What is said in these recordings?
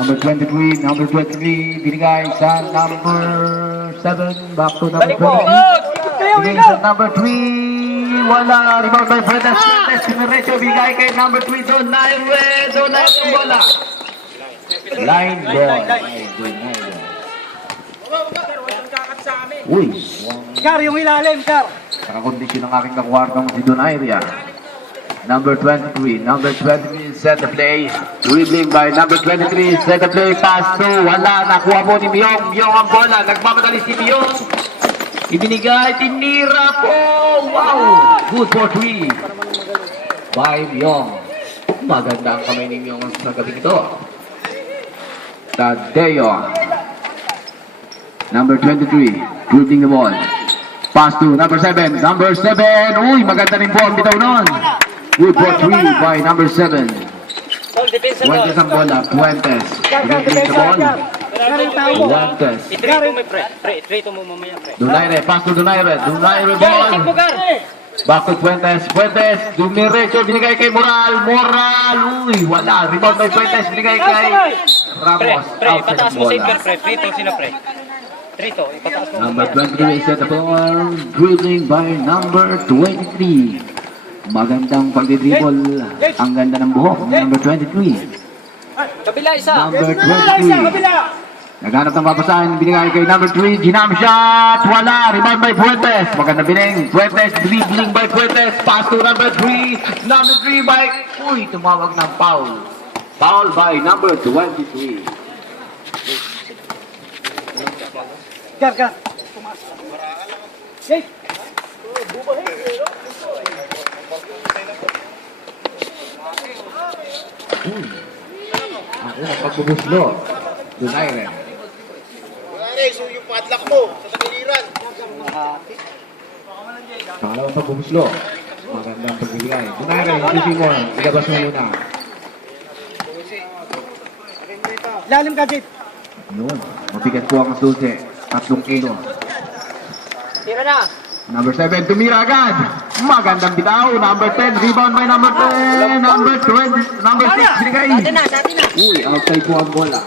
Number 23, binigay sa number 7, back to number 23. Binigay sa number 3, wala, rebound by Fuentes, Dinerecho, binigay kay number 3, Donaire ang bola. Line ball. Uy, Kar, yung ilalim, Kar. nakakondisyon ng aking kakwartang si Donaire. Number 23 set the play. Dribbling by number 23, set the play, pass to, wala, nakuha po ni Myong. Myong ang bola, nagmamadali si Myong. Ibinigay, tinira po. Wow! Good for 3 by Myong. Maganda ang kamay ni Myong sa gabi ito. Tadeo. Number 23, dribbling the ball. Pass to number 7. Uy, maganda rin po ang bitaw nun. Good for 3 by number 7. Fuentes ang bola. Fuentes. Dribbling the ball. Fuentes. Trito mo mamaya, pre. Donaire. Pass to Donaire. Donaire ball. Back to Fuentes. Fuentes. Dumiretso. Binigay kay Moral. Uy, wala. Rebound by Fuentes. Binigay kay Ramos. Pre, Outside ipataas ang mo sa bola. Inver, pre. Trito, sino, pre? Trito, ipataas mo. Number 23 set the ball. Dribbling by number 23. Magandang pagdidribble. Ang ganda ng buhok ng number 23. Kabila, isa. Number 23. Naghanap ng papasahan. Binigay kay number 3. Ginam shot. Wala. Rebound by Fuentes. Maganda bining. Fuentes. Dribbling by Fuentes. Pass to number 3. Number 3 by... Uy, tumawag ng foul. Foul by number 23. Kar. Hey. Ako ang pagbubuslo. Donaire. So yung padlock mo sa tagiliran. Pangalawang pagbubuslo. Magandang pagbibigay. Donaire, isipin mo. Ilabas mo muna. Ilalim ka, Jit. Yun. Mabigat po ang sulse. 3 kilo. Tira na. Number 7, tumira agad. Magandang bitaw. Number 10, rebound by number 10. Number 20, number 6, binigay. Dati na. Uy, outside po ang bola.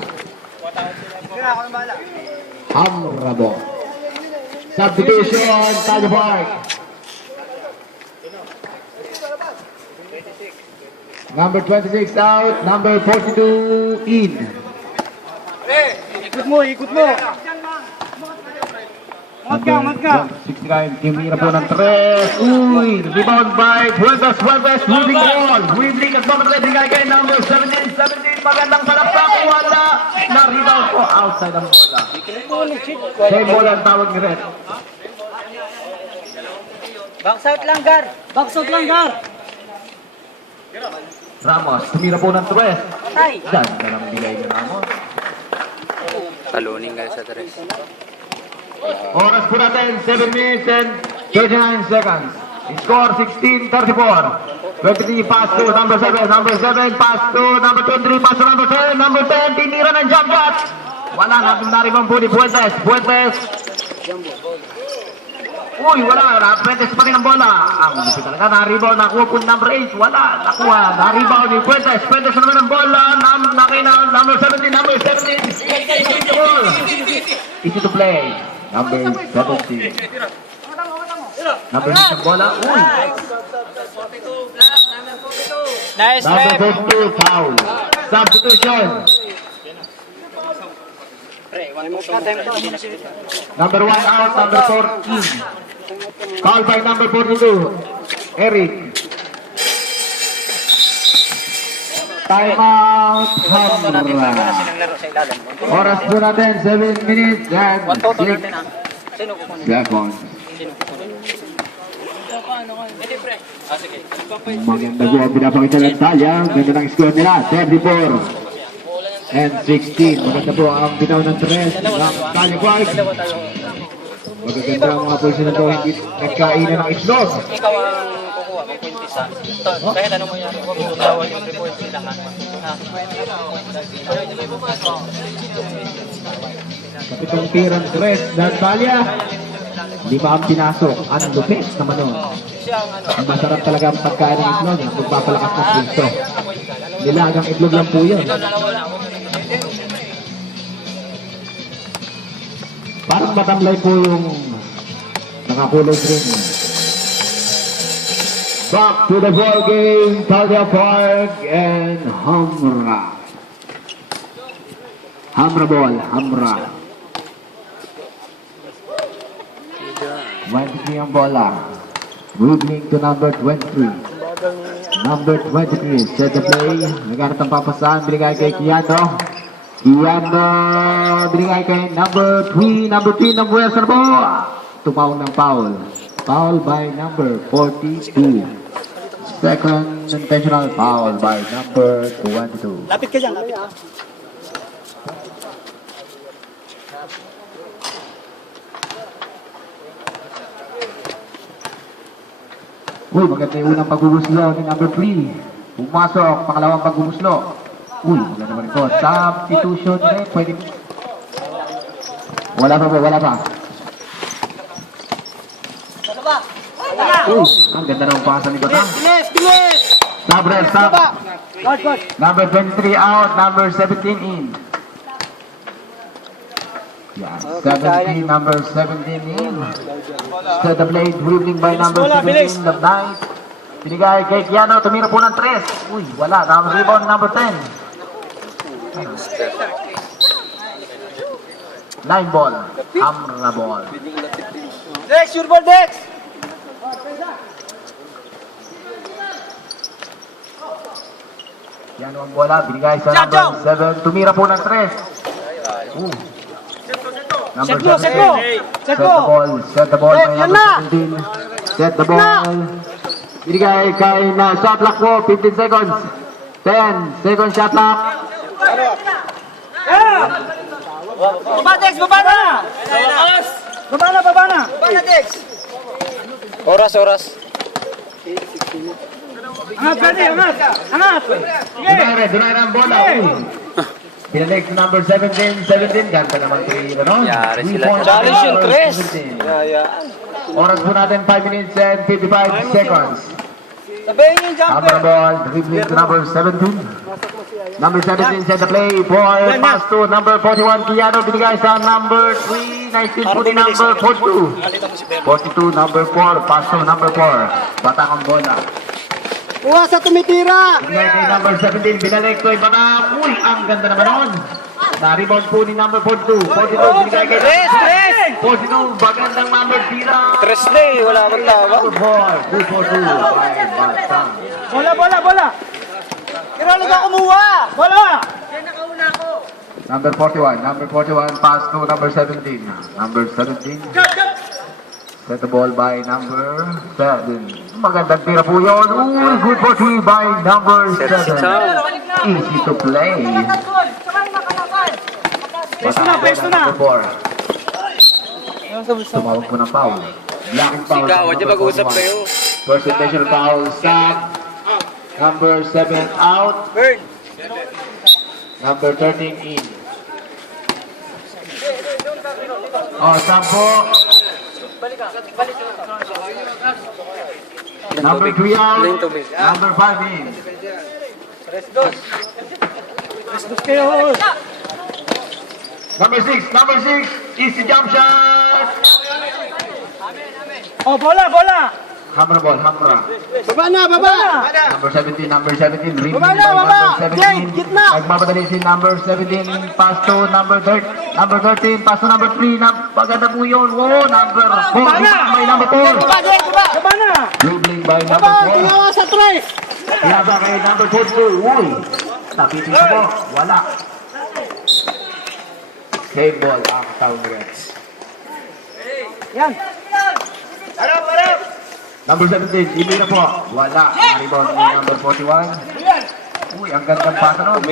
Hamrabo. Substitution, Tayo Park. Number 26 out, number 42 in. Ikot mo. Umat ka. 69, tumira po ng 3. Uy, rebound by Fuentes, dribbling ball. Dribbling at mga binigay kay number 17, magandang palakpak. Wala. Na-rebound po outside ang bola. Same bola ang tawag ni Red. Box out lang, Gar. Ramos, tumira po ng 3. Patay. Saan ka lang bigay ni Ramos? Talunin ka sa tres. Oras po natin, 7 minutes and 39 seconds. Score 16-34. 23 pass to number 7, pass to number 23, pass to number 10, number 10, tinira ng jump shot. Wala, naribang po ni Fuentes. Uy, wala, Fuentes pa rin ang bola. Ang lupit talaga, na-rebound, nakuha po number 8, wala, nakuha, na-rebound ni Fuentes naman ang bola, number 17, easy to play. Number 17. Number 6 ang bola. Uy! Nice, Number Pep. 42, foul. Substitution. Number 1 out, number 14. Foul by number 42. Eric. Time out. Hamra. Oras po natin, 7 minutes and 6 seconds. Maganda po ang pinapakita ng Talya. Ganda ng score nila, 34 and 16. Maganda po ang bitaw ng 3 ng Talya Park. Magaganda ang mga pulso na to, hindi nagkainan ng islog. Ikaw ang kukuha kung kwintisa. Kaya tanong mo yan, huwag mo tawad yung report nila. Sa pitong tirang 3 ng Talya, 5 ang pinasok. Ang lupit naman nun. Ang masarap talaga ang pagkain ng itlog. Ang magpapalakas ng pulso. Nilagang itlog lang po yun. Parang matamlay po yung nakakulay green. Back to the ball game, Talia Park and Hamra. Hamra ball, Hamra. 23 ang bola. Moving to number 23. Number 23, set the play. Naghanap ng papasahan, binigay kay Kiano. Kiano, binigay kay number 3 ng Buwesa na po. Tumawag ng foul. Foul by number 42. Second intentional foul by number 22. Lapit ka dyan, lapit ka. Uy, maganda yung unang paguguslo ni number 3. Pumasok, pangalawang paguguslo. Uy, maganda naman ito. Substitution rin, pwede. Wala pa po, wala pa. Uy, ang ganda ng pasa ni Batang. Bilis! Stop, red, stop. Guard. Number 23 out, number 17 in. Yeah, 17, number 17 in. Set the play, dribbling by number Bilis. 17, the night. Binigay kay Kiano, tumira po ng 3. Uy, wala. Rebound number 10. 9 ball. Hamra ball. Dex, your ball, Dex! Kiano ang bola, binigay sa number 7. Tumira po ng 3. Number Set mo, 17. set mo! Set mo! Set the ball by Yan number na! 17. Set the ball. Binigay kay na shot clock po, 15 seconds. 10 second shot clock. Baba, Dex! Baba na! Baba na, baba na! Baba na, Dex! Oras. Angat, Freddy! Angat! Angat! Dunay ang bola. Pinalik sa number 17. Ganda naman kay ano? Yari sila. 3 points Challenge yung number Chris. 17. Oras po natin 5 minutes and 55 seconds. Sabihin niyo yung jumper! Hamra ball, dribbling to number 17. Number 17 set the play for pass to number 41 Kiano, binigay sa number 3, 19 po ni number 42. 42 number 4, pass to number 4. Batang ang bola. Uwa sa tumitira! Binigay kay number 17, binalik ko yung Batang. Uy, ang ganda naman nun. Na-rebound po ni number 42. 42, binigay kay Tres! 42, bagandang number tira. Tres na eh, wala akong tawa. Number 4, 242 by Batang. Bola! Kiroli ka kumuha! Bola! Number 41, pass to number 17. Number 17. Set the ball by number 7. Magandang tira po yun. Ooh, good for 3 by number 7. Easy to play. Pesto na! Number 4. Tumawag po ng foul. Blocking foul. Ikaw, wadi mag-uusap kayo. First intentional foul. Sack. Number 7 out. Number 13 in. Sampo. Number 3 out. Number 5 in. Number 6. Easy jump shot. Oh, bola! Hamra ball, Hamra. Baba na! Number 17. Rebound Baba na, by baba! number 17. Jade, gitna! Nagmamadali si number 17. Pass to number 13. Number 13. Pass to number 3. Maganda po yun. Wow, number 4. By number 4. Baba na! Dribbling by number 4. Ginawa sa tres! Pinasa kay number 42. Uy. Napitin ko po. Wala. Save ball ang Town Reds. Yan! Number 17. Hindi na po. Wala. Rebound ni number 41. Uy, ang gandang pasa nun.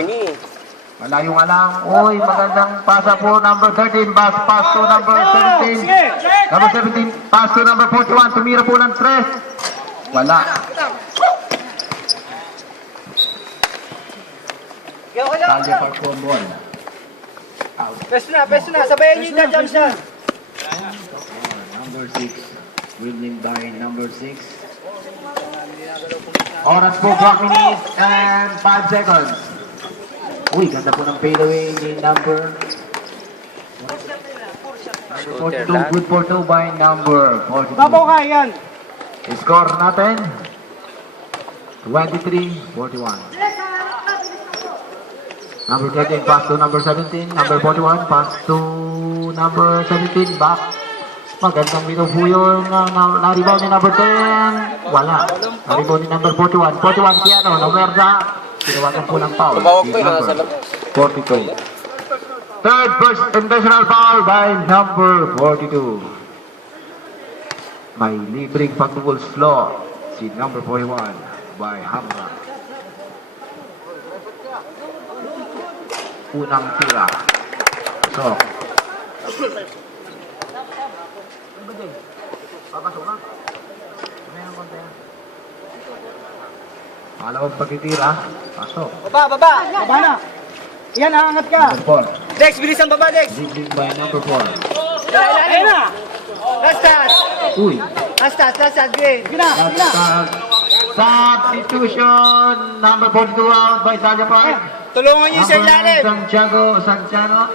Malayong alang. Uy, magandang pasa po. Number 13. Pass to number 17. Number 17. Pass to number 41. Tumira po ng 3. Wala. Talya Park po ang ball. Out. Pesto na! Sabayan niyo yung jump shot! Number 6. Winning by number 6. Oras po 4 minutes and 5 seconds. Uy, ganda po ng fadeaway ni number Shooter 42, lang. good for 2 by number 42. Babaw ka, yan. Score natin, 23-41. Number 13, pass to number 17. Number 41, pass to number 17. Back. Magandang minupuyo na rebound ni number 10. Wala. Na rebound ni number 41. 41, Kiano, Nomerda. Tinawagan po ng foul. Tumawag Si po yun, nasa number labas. 42. Third first intentional foul by number 42. May libreng pag-double slot si number 41 by Hamra. Unang tira. So. Papasok na. Pangalawang pagtitira. Pasok. Baba. Baba na. Yan, aangat ka. Number 4. Dex, bilisan baba, Dex. Leading by number 4. Ayun na. Last touch. Uy. Last touch, Green. Gina. Substitution. Number 42 out by Talia Park. Tulungan niyo sa ilalim. Santiago.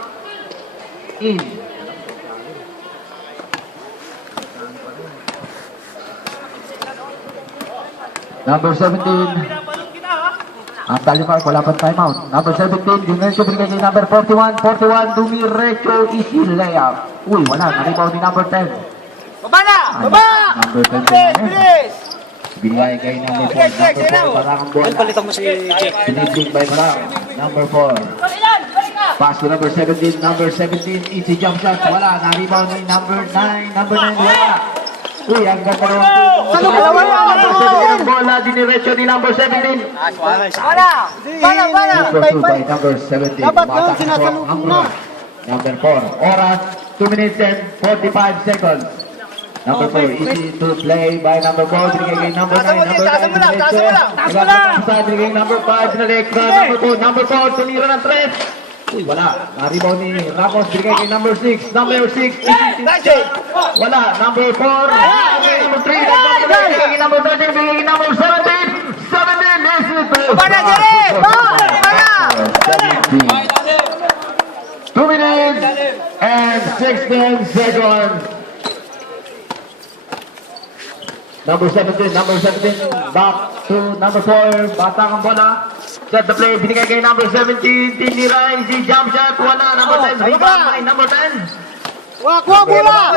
In. Number 17. Ang Talia Park, wala pang timeout. Number 17, Dimension bigay kay number 41. 41, Dumiretso, easy layup. Uy, wala. Na-rebound ni number 10. Baba na. Baba. Number 10. Bilis. Binigay kay number 4. Check, Number 4, Barangang bola. Palitan mo si Jack. Binibig by Barang. Number 4. Pass to number 17. Number 17, easy jump shot. Wala. Na-rebound ni number 9. Number 9, wala. Uy, ang ganda naman po. Number 17 ang bola. Diniretso ni number 17. Bala. Pursued by number 17. Dapat yun, Matak sinasaluto po ang na. bola. Number 4. Oras, 2 minutes and 45 seconds. Number 4, easy to play by number 4. Binigay kay number 9. Number 9, taas mo lang. Binigay kay number 5. Binalik sa number 2. Number 4, tumira ng 3. Uy, wala. Na-rebound ni Ramos. Binigay kay number 6. Number 6, easy to shot. Wala. Number 4. Number 3. Binigay kay number 13. Binigay kay number 17. 17, easy to Bala, Jerry! Bala! 2 minutes and 16 seconds. Number 17, back to number 4, batang ang bola. Set the play, binigay kay number 17, tinira, easy jump shot, wala. Number 10, rebound by number 10. Kuha bola!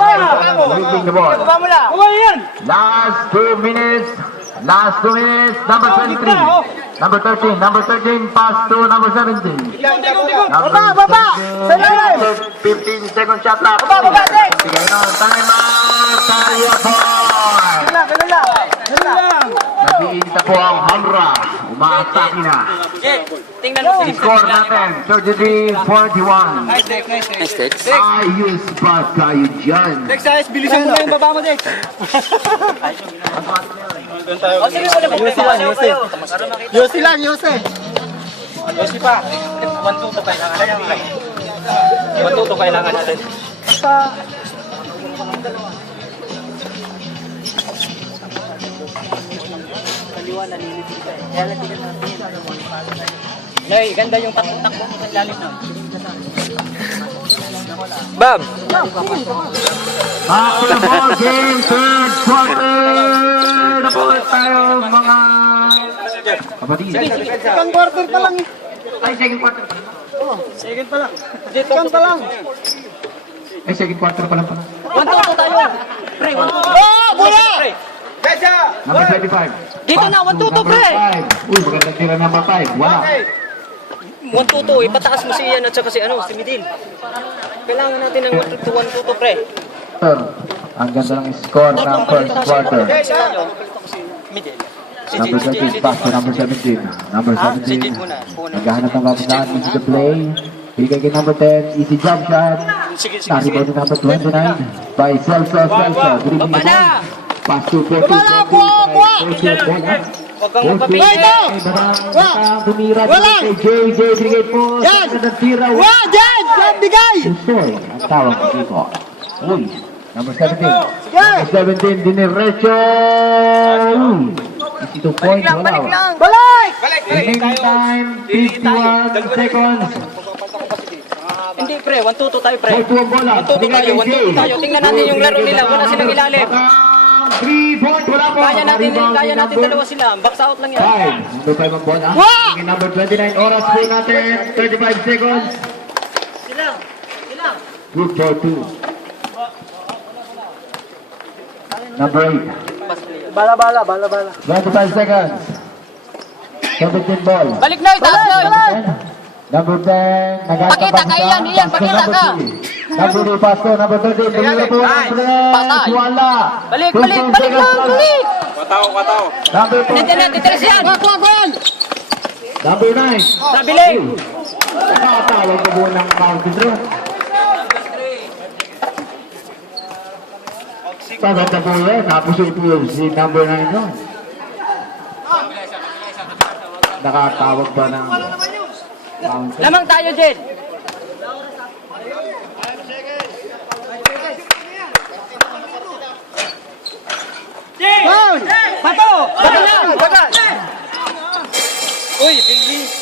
Moving the ball. Baba mo lang! Baba yan! Last 2 minutes, number 23. Number 13, pass to number 17. Baba! Sa ilalim! 15 second shot left. Baba, Dex! Bigay na, time out, Talia Park. Ganun lang! Nag-iinita po ang Hamra. Umaatake na. Tingnan mo si Score natin, 33-41. Nice, Dex. Ayos ba kayo dyan? Dex, ayos, bilisan mo na yung baba mo, Dex! O, sige mo na problema. Yossi lang, Yossi! Yossi pa. 1-2 kailangan natin. 1-2 kailangan natin. Nay, ganda yung takbo mo sa lalim na. Bam! Back to the ball game, third quarter. Na po tayo mga kapatid. Second quarter pa lang! Ay, second quarter. Second pa lang! Second pa lang! Ay, second quarter pa lang pala. 1-2 tayo. Pre, 1-2. Oh! Bola! Number 25. Dito na, 1-2 pre. Uy, magandang tira number 5. Wala. 1-2, ipataas mo si Ian at saka si Midil. Kailangan natin ng 1-2 pre. Ang ganda ng score ng first quarter. Midil. Number 13, pass to number 17. Number Si Jade 17. muna. Naghahanap ng kapitan, easy to play. Bigay kay number 10, easy jump shot. Sige. Naribaw ni number 29 by Celso. Baba na! Pass to 42. Huwag kang magpapili. Tumira kay JJ. Bigay po. Yan! Tira. Wow, Jen! Jen, bigay! Tusoy. Ang tawag ko dito. Uy. Number 17. Sige! Number 17, Dinirecho. Easy to point. Wala. Balik! Remaining time, 51 seconds. Hindi pre, 1-2 tayo pre. 4-2 ang bola. 1-2 tayo, 1-2 tayo. Tingnan natin yung laro nila, wala silang ilalim. 3-point, wala po. Kaya natin dalawa sila. Box out lang yan. 5. Number 5 ang bola. Sige, number 29. Oras po natin. 35 seconds. Good for 2. Number 8. Bala. 25 seconds. 17 ball. Balik na, itaas na. Number 10. Pakita ka, Ian, pakita ka. Number 2, Pasto. Number 13. Bumila po ang Patay. press. Wala. Balik 15 lang, seconds left. balik. Number 4. Titires yan. Number 9. Nabiling. Nakatawag ko po ng county throw. Pagkata po yan, napusoy po yung si number 9 nun. Nakatawag ba ng county? Lamang tayo, Jed. Bato! Bagal! Uy, Billy.